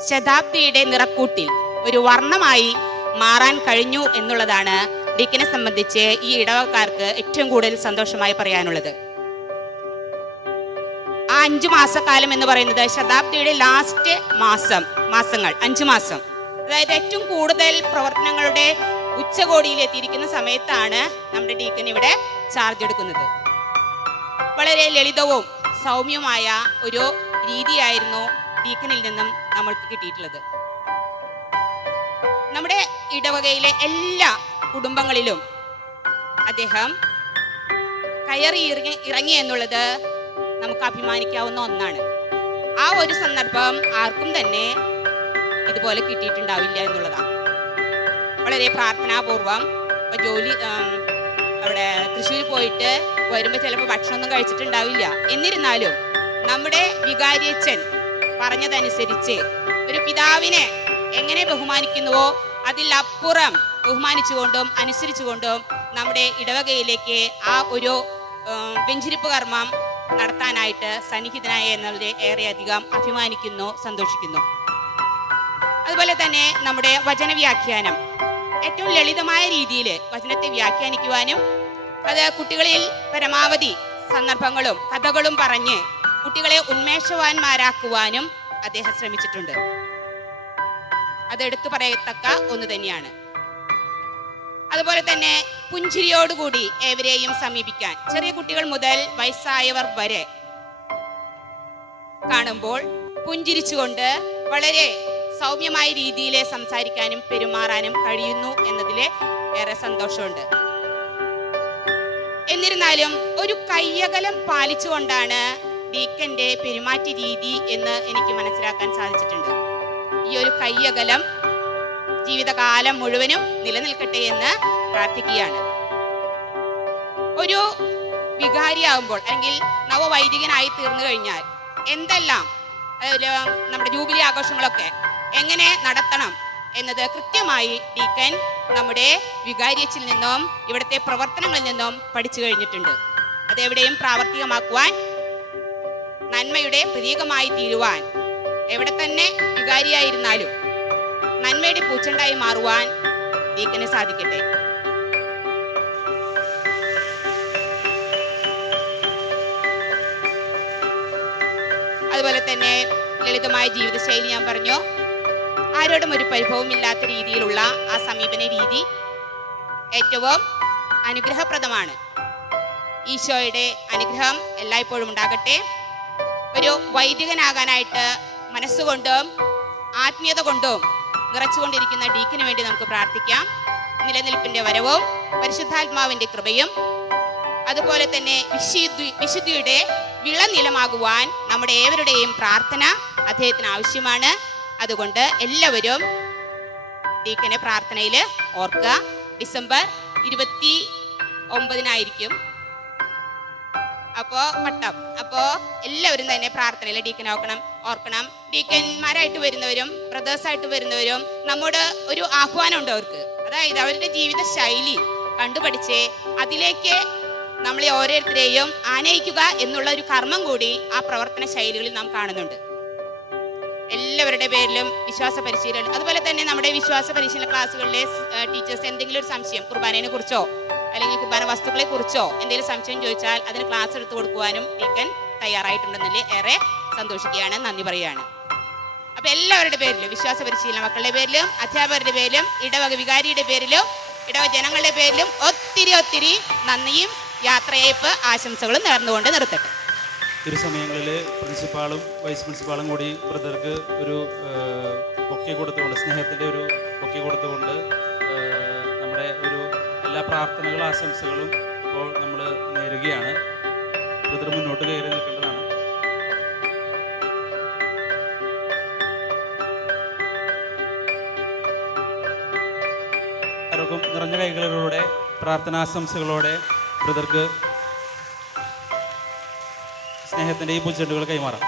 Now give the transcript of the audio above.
ശതാബ്ദിയുടെ നിറക്കൂട്ടിൽ ഒരു വർണമായി മാറാൻ കഴിഞ്ഞു എന്നുള്ളതാണ് ഡിക്കിനെ സംബന്ധിച്ച് ഈ ഇടവക്കാർക്ക് ഏറ്റവും കൂടുതൽ സന്തോഷമായി പറയാനുള്ളത്. ആ അഞ്ചു മാസക്കാലം എന്ന് പറയുന്നത് ശതാബ്ദിയുടെ ലാസ്റ്റ് മാസം മാസങ്ങൾ അഞ്ചു മാസം. അതായത് ഏറ്റവും കൂടുതൽ പ്രവർത്തനങ്ങളുടെ ഉച്ചകോടിയിൽ എത്തിയിരിക്കുന്ന സമയത്താണ് നമ്മുടെ ഡീക്കൻ ഇവിടെ ചാർജ് എടുക്കുന്നത്. വളരെ ലളിതവും സൗമ്യമായ ഒരു രീതിയായിരുന്നു ഡീക്കനിൽ നിന്നും നമ്മൾക്ക് കിട്ടിയിട്ടുള്ളത്. നമ്മുടെ ഇടവകയിലെ എല്ലാ കുടുംബങ്ങളിലും അദ്ദേഹം കയറി ഇറങ്ങി ഇറങ്ങി എന്നുള്ളത് നമുക്ക് അഭിമാനിക്കാവുന്ന ഒന്നാണ്. ആ ഒരു സന്ദർഭം ആർക്കും തന്നെ ഇതുപോലെ കിട്ടിയിട്ടുണ്ടാവില്ല എന്നുള്ളതാണ്. വളരെ പ്രാർത്ഥനാപൂർവം ഇപ്പൊ ജോലി അവിടെ തൃശ്ശൂർ പോയിട്ട് വരുമ്പോൾ ചിലപ്പോൾ ഭക്ഷണമൊന്നും കഴിച്ചിട്ടുണ്ടാവില്ല. എന്നിരുന്നാലും നമ്മുടെ വികാരിയച്ഛൻ പറഞ്ഞതനുസരിച്ച് ഒരു പിതാവിനെ എങ്ങനെ ബഹുമാനിക്കുന്നുവോ അതിലപ്പുറം ബഹുമാനിച്ചുകൊണ്ടും അനുസരിച്ചുകൊണ്ടും നമ്മുടെ ഇടവകയിലേക്ക് ആ ഒരു വെഞ്ചിരിപ്പ് കർമ്മം നടത്താനായിട്ട് സന്നിഹിതനായ എന്നവരെ ഏറെയധികം അഭിമാനിക്കുന്നു സന്തോഷിക്കുന്നു. അതുപോലെ തന്നെ നമ്മുടെ വചനവ്യാഖ്യാനം. ഏറ്റവും ലളിതമായ രീതിയിൽ വചനത്തെ വ്യാഖ്യാനിക്കുവാനും അത് കുട്ടികളിൽ പരമാവധി സന്ദർഭങ്ങളും കഥകളും പറഞ്ഞ് കുട്ടികളെ ഉന്മേഷവാന്മാരാക്കുവാനും അദ്ദേഹം ശ്രമിച്ചിട്ടുണ്ട്. അതെടുത്തു പറയത്തക്ക ഒന്ന് തന്നെയാണ്. അതുപോലെ തന്നെ പുഞ്ചിരിയോടുകൂടി ഏവരെയും സമീപിക്കാൻ. ചെറിയ കുട്ടികൾ മുതൽ വയസ്സായവർ വരെ കാണുമ്പോൾ പുഞ്ചിരിച്ചുകൊണ്ട് വളരെ സൗമ്യമായ രീതിയിലെ സംസാരിക്കാനും പെരുമാറാനും കഴിയുന്നു എന്നതിൽ ഏറെ സന്തോഷമുണ്ട്. എന്നിരുന്നാലും ഒരു കയ്യകലം പാലിച്ചുകൊണ്ടാണ് ഡീക്കന്റെ പെരുമാറ്റ രീതി എന്ന് എനിക്ക് മനസ്സിലാക്കാൻ സാധിച്ചിട്ടുണ്ട്. ഈ ഒരു കയ്യകലം ജീവിതകാലം മുഴുവനും നിലനിൽക്കട്ടെ എന്ന് പ്രാർത്ഥിക്കുകയാണ്. ഒരു വികാരിയാകുമ്പോൾ അല്ലെങ്കിൽ നവവൈദികനായി തീർന്നു കഴിഞ്ഞാൽ എന്തെല്ലാം നമ്മുടെ ജൂബിലി ആഘോഷങ്ങളൊക്കെ എങ്ങനെ നടത്തണം എന്നത് കൃത്യമായി ഡീക്കൻ നമ്മുടെ വികാരിയച്ചിൽ നിന്നും ഇവിടുത്തെ പ്രവർത്തനങ്ങളിൽ നിന്നും പഠിച്ചു കഴിഞ്ഞിട്ടുണ്ട്. അതെവിടെയും പ്രാവർത്തികമാക്കുവാൻ നന്മയുടെ പ്രതീകമായി തീരുവാൻ. എവിടെ തന്നെ വികാരിയായിരുന്നാലും നന്മയുടെ പൂച്ചണ്ടായി മാറുവാൻ ഡീക്കന് സാധിക്കട്ടെ. അതുപോലെ തന്നെ ലളിതമായ ജീവിതശൈലി ഞാൻ പറഞ്ഞു. ആരോടും ഒരു പരിഭവം ഇല്ലാത്ത രീതിയിലുള്ള ആ സമീപന രീതി ഏറ്റവും അനുഗ്രഹപ്രദമാണ്. ഈശോയുടെ അനുഗ്രഹം എല്ലായ്പ്പോഴും ഉണ്ടാകട്ടെ. ഒരു വൈദികനാകാനായിട്ട് മനസ്സുകൊണ്ടും ആത്മീയത കൊണ്ടും നിറച്ചുകൊണ്ടിരിക്കുന്ന ഡീക്കിന് വേണ്ടി നമുക്ക് പ്രാർത്ഥിക്കാം. നിലനിൽപ്പിന്റെ വരവും പരിശുദ്ധാത്മാവിന്റെ കൃപയും അതുപോലെ തന്നെ വിശുദ്ധി വിശുദ്ധിയുടെ വിളനിലമാകുവാൻ നമ്മുടെ ഏവരുടെയും പ്രാർത്ഥന അദ്ദേഹത്തിന് ആവശ്യമാണ്. അതുകൊണ്ട് എല്ലാവരും ഡീക്കനെ പ്രാർത്ഥനയിൽ ഓർക്കുക. ഡിസംബർ ഇരുപത്തി ഒമ്പതിനായിരിക്കും അപ്പോ പട്ടം. അപ്പോ എല്ലാവരും തന്നെ പ്രാർത്ഥനയിൽ ഡീക്കൻ ഓർക്കണം ഓർക്കണം. ഡീക്കന്മാരായിട്ട് വരുന്നവരും ബ്രദേഴ്സായിട്ട് വരുന്നവരും നമ്മോട് ഒരു ആഹ്വാനം ഉണ്ട് അവർക്ക്. അതായത് അവരുടെ ജീവിത ശൈലി കണ്ടുപഠിച്ച് അതിലേക്ക് നമ്മളെ ഓരോരുത്തരെയും ആനയിക്കുക എന്നുള്ള ഒരു കർമ്മം കൂടി ആ പ്രവർത്തന ശൈലികളിൽ നാം കാണുന്നുണ്ട്. എല്ലാവരുടെ പേരിലും വിശ്വാസ പരിശീലനം. അതുപോലെ തന്നെ നമ്മുടെ വിശ്വാസ പരിശീലന ക്ലാസ്സുകളിലെ ടീച്ചേഴ്സ് എന്തെങ്കിലും ഒരു സംശയം കുർബാനയെ കുറിച്ചോ അല്ലെങ്കിൽ കുർബാന വസ്തുക്കളെ കുറിച്ചോ എന്തെങ്കിലും സംശയം ചോദിച്ചാൽ അതിന് ക്ലാസ് എടുത്തു കൊടുക്കുവാനും ഡീക്കൻ തയ്യാറായിട്ടുണ്ടെന്നില്ല ഏറെ സന്തോഷിക്കുകയാണ് നന്ദി പറയുകയാണ്. അപ്പൊ എല്ലാവരുടെ പേരിലും വിശ്വാസ പരിശീലന മക്കളുടെ പേരിലും അധ്യാപകരുടെ പേരിലും ഇടവക വികാരിയുടെ പേരിലും ഇടവ ജനങ്ങളുടെ പേരിലും ഒത്തിരി ഒത്തിരി നന്ദിയും യാത്രയയപ്പ് ആശംസകളും നേർന്നുകൊണ്ട് നിർത്തട്ടെ. ഇരു സമയങ്ങളിൽ പ്രിൻസിപ്പാളും വൈസ് പ്രിൻസിപ്പാളും കൂടി ബ്രദർക്ക് ഒരു ബൊക്കെ കൊടുത്തുകൊണ്ട് സ്നേഹത്തിന്റെ ഒരു ബൊക്കെ കൊടുത്തുകൊണ്ട് നമ്മുടെ ഒരു എല്ലാ പ്രാർത്ഥനകളും ആശംസകളും ഇപ്പോൾ നമ്മൾ നേരുകയാണ്. ബ്രദർ മുന്നോട്ട് കയറി നിൽക്കേണ്ടതാണ്. ആരോഗ്യം നിറഞ്ഞ കൈകളിലൂടെ പ്രാർത്ഥനാശംസകളോടെ ബ്രദർക്ക് സ്നേഹത്തിന്റെ ഈ പൂച്ചെണ്ടുകൾ കൈമാറാം.